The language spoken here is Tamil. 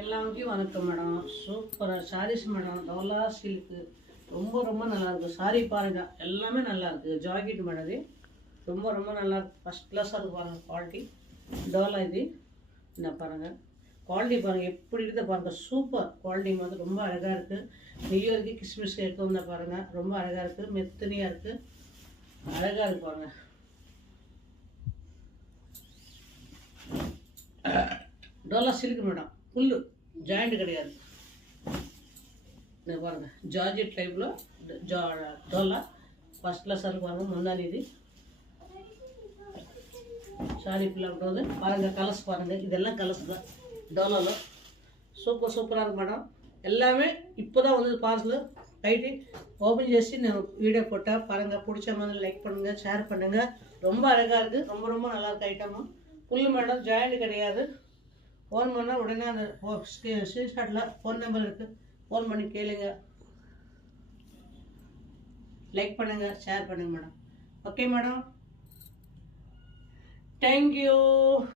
எல்லாருக்கும் வணக்கம் மேடம். சூப்பராக சாரீஸ் மேடம். டோலா சில்க்கு ரொம்ப ரொம்ப நல்லாயிருக்கு. சாரி பாருங்கள், எல்லாமே நல்லாயிருக்கு. ஜாக்கெட் மேடம் இது ரொம்ப ரொம்ப நல்லாயிருக்கு. ஃபஸ்ட் கிளாஸாக இருக்குது பாருங்கள். குவாலிட்டி டோலா இது என்ன பாருங்கள். குவாலிட்டி பாருங்கள் எப்படி இருக்குது பாருங்கள். சூப்பர் குவாலிட்டி வந்து ரொம்ப அழகாக இருக்குது. நெய்யும் இருக்குது, கிஸ்மிஸ் இருக்கும் தான் பாருங்கள். ரொம்ப அழகாக இருக்குது, மெத்தனியாக இருக்குது, அழகாக இருக்கு பாருங்கள். டோலா சில்க் மேடம், புல்லு ஜாயிண்ட் கிடையாது. இந்த பாருங்க ஜார்ஜெட் டைப்பில் டோலா ஃபஸ்ட் கிளாஸாக இருக்கு பாருங்க. முந்தானி இது சாரி ஃபுல்லாக போது பாருங்கள். கலர்ஸ் பாருங்கள், இதெல்லாம் கலர்ஸ் தான் டோலாவில். சூப்பராக இருக்கு மேடம். எல்லாமே இப்போ தான் வந்து பார்சல் ரைட்டு ஓப்பன் చేసి నేను வீடியோ போட்டால் பாருங்கள். பிடிச்ச மாதிரி லைக் பண்ணுங்கள், ஷேர் பண்ணுங்கள். ரொம்ப அழகாக இருக்குது, ரொம்ப ரொம்ப நல்லாயிருக்கு ஐட்டமும். புல்லு மேடம், ஜாயிண்ட் கிடையாது. ஃபோன் பண்ணால் உடனே அந்த ஸ்க்ரீன்ஷாட்டில் ஃபோன் நம்பர் இருக்குது, ஃபோன் பண்ணி கேளுங்க. லைக் பண்ணுங்கள், ஷேர் பண்ணுங்கள் மேடம். Okay madam, thank you.